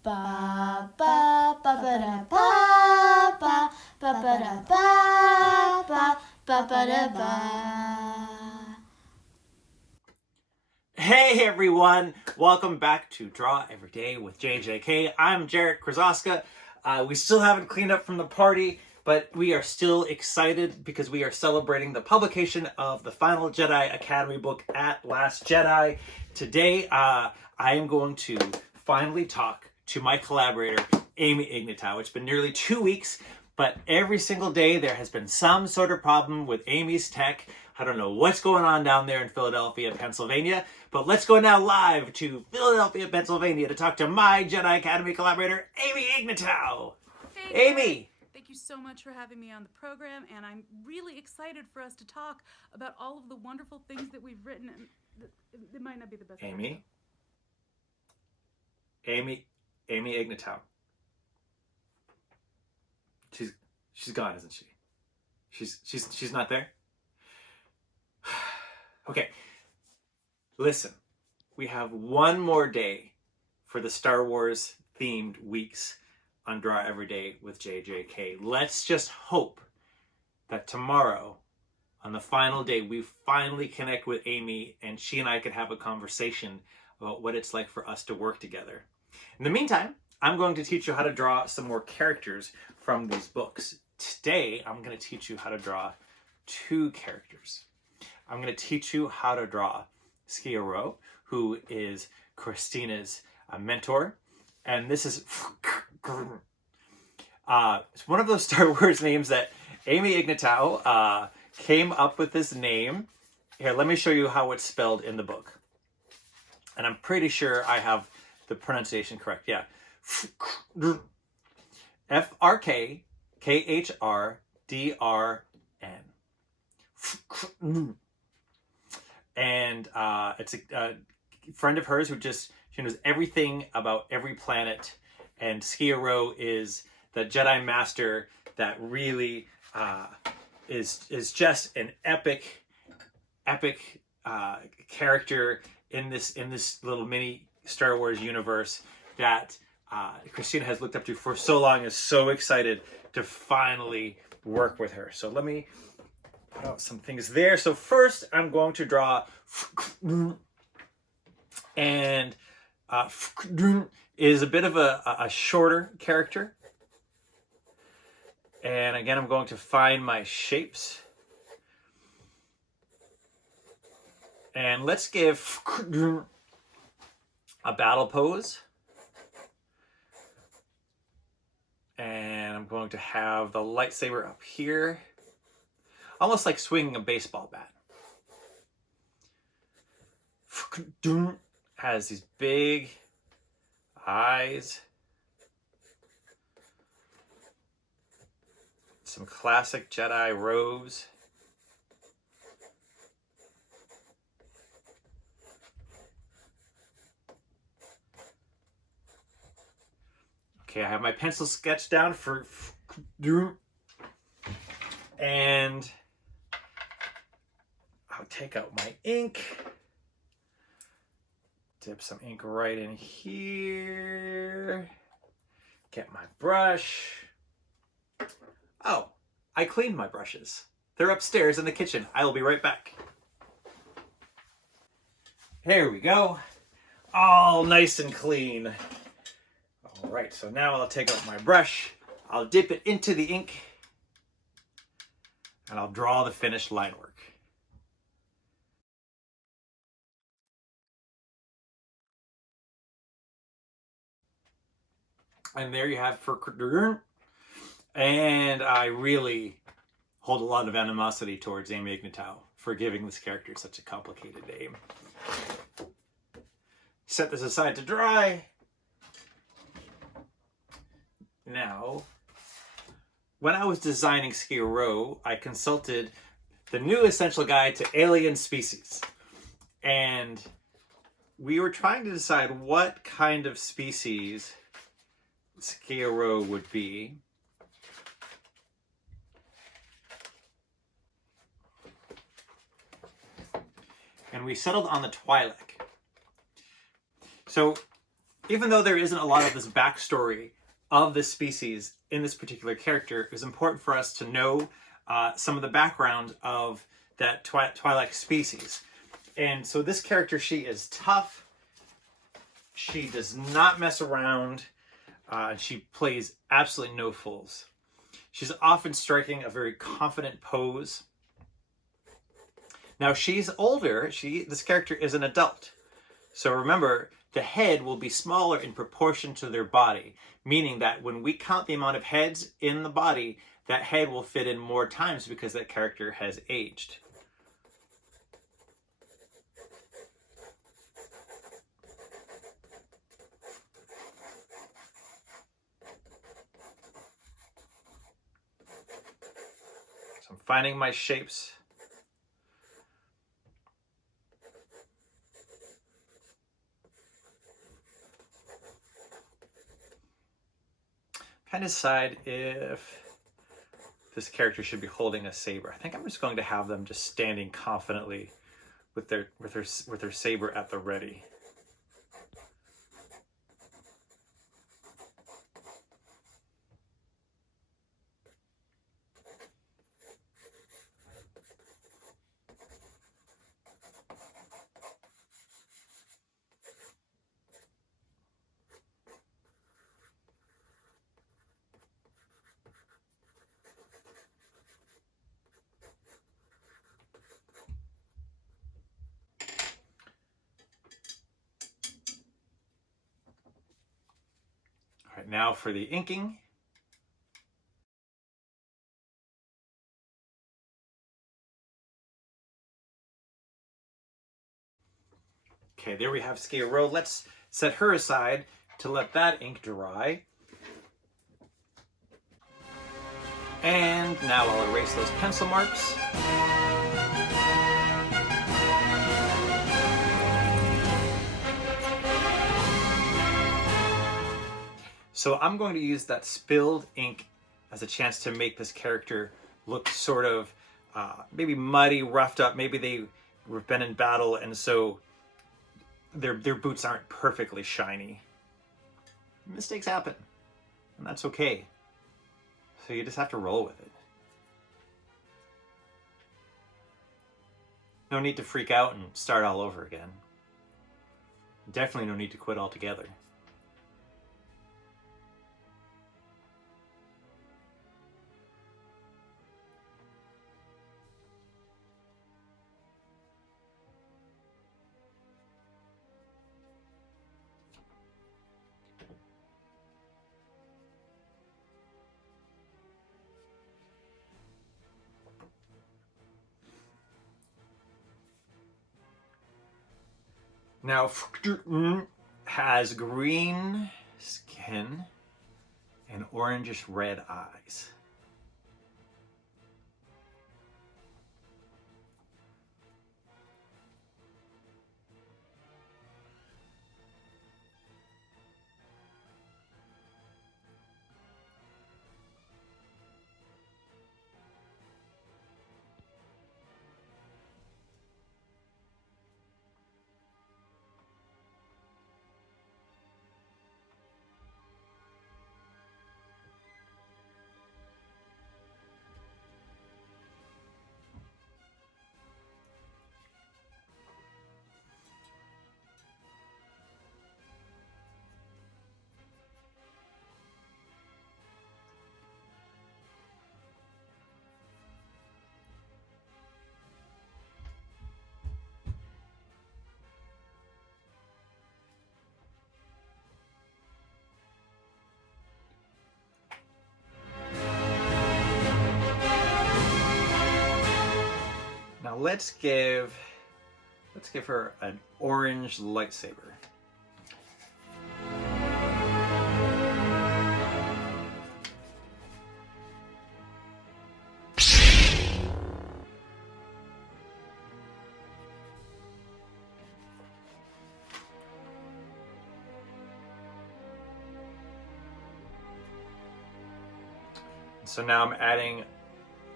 Ba ba ba ba da ba ba ba ba da ba ba ba ba da ba. Hey everyone, welcome back to Draw Every Day with JJK. I'm Jarrett Krosoczka. We still haven't cleaned up from the party, but we are still excited because we are celebrating the publication of the final Jedi Academy book, At Last Jedi. Today, I am going to finally talk to my collaborator, Amy Ignatow. It's been nearly 2 weeks, but every single day there has been some sort of problem with Amy's tech. I don't know what's going on down there in Philadelphia, Pennsylvania, but let's go now live to Philadelphia, Pennsylvania to talk to my Jedi Academy collaborator, Amy Ignatow. Hey, Amy! Thank you so much for having me on the program, and I'm really excited for us to talk about all of the wonderful things that we've written. And it might not be the best. Amy Ignatow. She's gone, isn't she? She's not there? Okay. Listen, we have one more day for the Star Wars themed weeks on Draw Every Day with JJK. Let's just hope that tomorrow, on the final day, we finally connect with Amy and she and I could have a conversation about what it's like for us to work together. In the meantime, I'm going to teach you how to draw some more characters from these books. Today, I'm going to teach you how to draw 2 characters. I'm going to teach you how to draw Skia, who is Christina's mentor. And this is it's one of those Star Wars names that Amy Ignatow came up with this name. Here, let me show you how it's spelled in the book. And I'm pretty sure I have the pronunciation correct. Yeah. F-R-K-H-R-D-R-N. And it's a friend of hers she knows everything about every planet. And Skia is the Jedi Master that really is just an epic character in this little mini Star Wars universe that Christina has looked up to for so long. Is so excited to finally work with her. So let me put out some things there. So first I'm going to draw, and is a bit of a shorter character. And again, I'm going to find my shapes. And let's give a battle pose. And I'm going to have the lightsaber up here, almost like swinging a baseball bat. Has these big eyes. Some classic Jedi robes. Okay, I have my pencil sketch down for and I'll take out my ink. Dip some ink right in here. Get my brush. Oh, I cleaned my brushes. They're upstairs in the kitchen. I will be right back. There we go. All nice and clean. All right, so now I'll take out my brush. I'll dip it into the ink. And I'll draw the finished line work. And there you have for, and I really hold a lot of animosity towards Amy Ignatow for giving this character such a complicated name. Set this aside to dry. Now, when I was designing Skia, I consulted the new essential guide to alien species. And we were trying to decide what kind of species Skia would be. And we settled on the Twi'lek. So even though there isn't a lot of this backstory of this species in this particular character, it was important for us to know some of the background of that Twi'lek species. And so this character, she is tough. She does not mess around. She plays absolutely no fools. She's often striking a very confident pose. Now she's older. This character is an adult. So remember, the head will be smaller in proportion to their body, meaning that when we count the amount of heads in the body, that head will fit in more times because that character has aged. So I'm finding my shapes. Kind of decide if this character should be holding a saber. I think I'm just going to have them just standing confidently with their saber at the ready. All right, now for the inking. Okay, there we have Skia. Let's set her aside to let that ink dry. And now I'll erase those pencil marks. So I'm going to use that spilled ink as a chance to make this character look sort of maybe muddy, roughed up. Maybe they've been in battle, and so their boots aren't perfectly shiny. Mistakes happen, and that's okay. So you just have to roll with it. No need to freak out and start all over again. Definitely no need to quit altogether. Now, has green skin and orangish red eyes. Now let's give her an orange lightsaber. So now I'm adding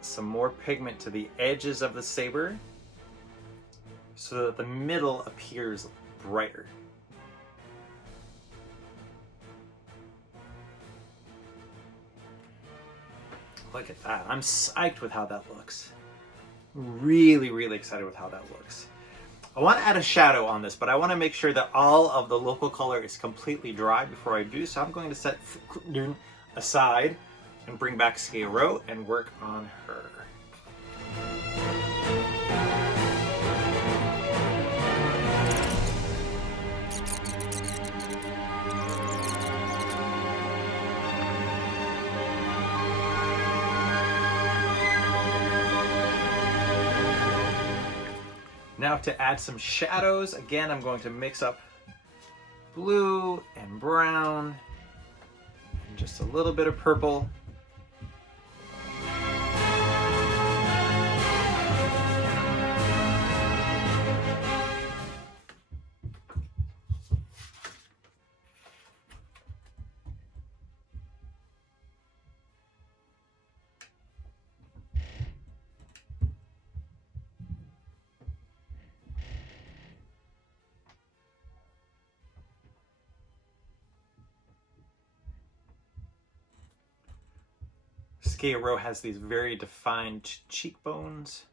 some more pigment to the edges of the saber so that the middle appears brighter. Look at that. I'm psyched with how that looks. Really, really excited with how that looks. I want to add a shadow on this, but I want to make sure that all of the local color is completely dry before I do. So I'm going to set aside and bring back Skia and work on her. Now to add some shadows, again, I'm going to mix up blue and brown and just a little bit of purple. Skia has these very defined cheekbones.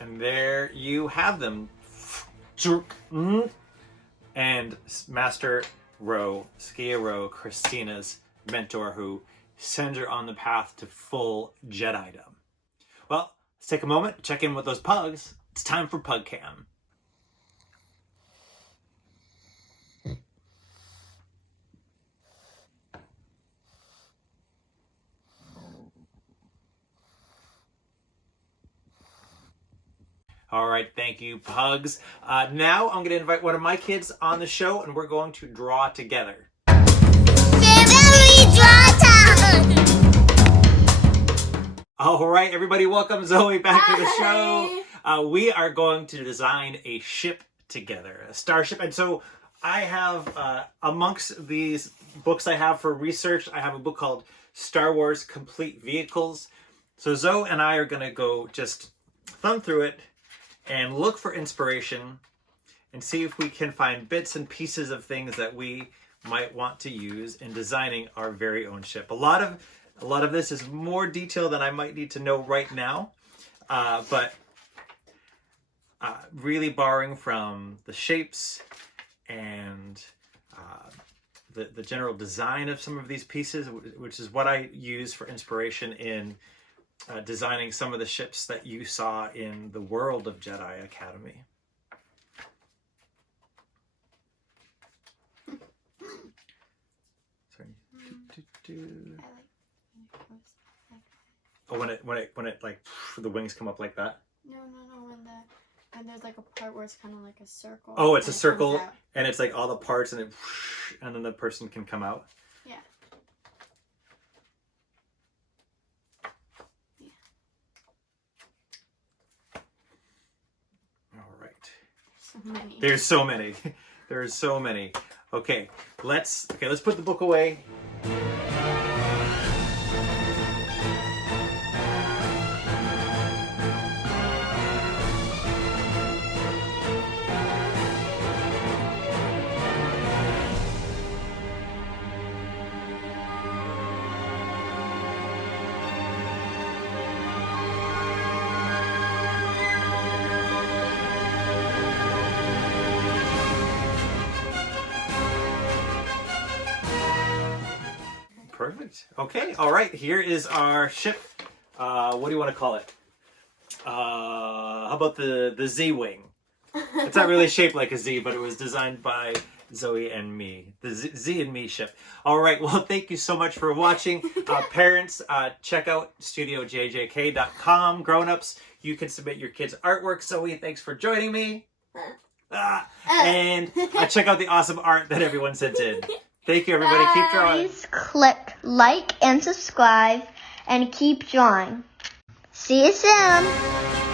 And there you have them. And Master Skia, Christina's mentor, who sends her on the path to full Jedidom. Well, let's take a moment to check in with those pugs. It's time for Pug Cam. All right, thank you, pugs. Now I'm going to invite one of my kids on the show, and we're going to draw together. All right, everybody, welcome Zoe back to the show. We are going to design a ship together, a starship. And so I have, amongst these books I have for research, I have a book called Star Wars Complete Vehicles. So Zoe and I are going to go just thumb through it and look for inspiration and see if we can find bits and pieces of things that we might want to use in designing our very own ship. A lot of this is more detail than I might need to know right now, but really borrowing from the shapes and the general design of some of these pieces, which is what I use for inspiration in designing some of the ships that you saw in the world of Jedi Academy. Sorry. Oh, when it like the wings come up like that? No, when there's like a part where it's kind of like a circle. Oh, it's a circle, and it's like all the parts, and then the person can come out. Yeah. All right. So many. There's so many. There's so many. Okay, let's put the book away. Perfect. Okay. All right. Here is our ship. What do you want to call it? How about the Z-Wing? It's not really shaped like a Z, but it was designed by Zoe and me. The Z and me ship. All right. Well, thank you so much for watching. Parents, check out studiojjk.com. Grown-ups, you can submit your kids' artwork. Zoe, thanks for joining me. And check out the awesome art that everyone sent in. Thank you, everybody. Keep drawing. Please click like and subscribe and keep drawing. See you soon.